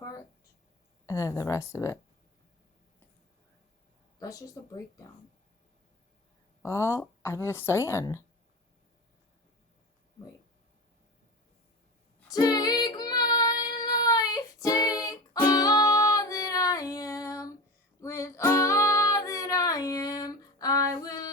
part? And then the rest of it. That's just a breakdown. Well, I'm just saying. Wait. Take my life, take all that I am. With all that I am, I will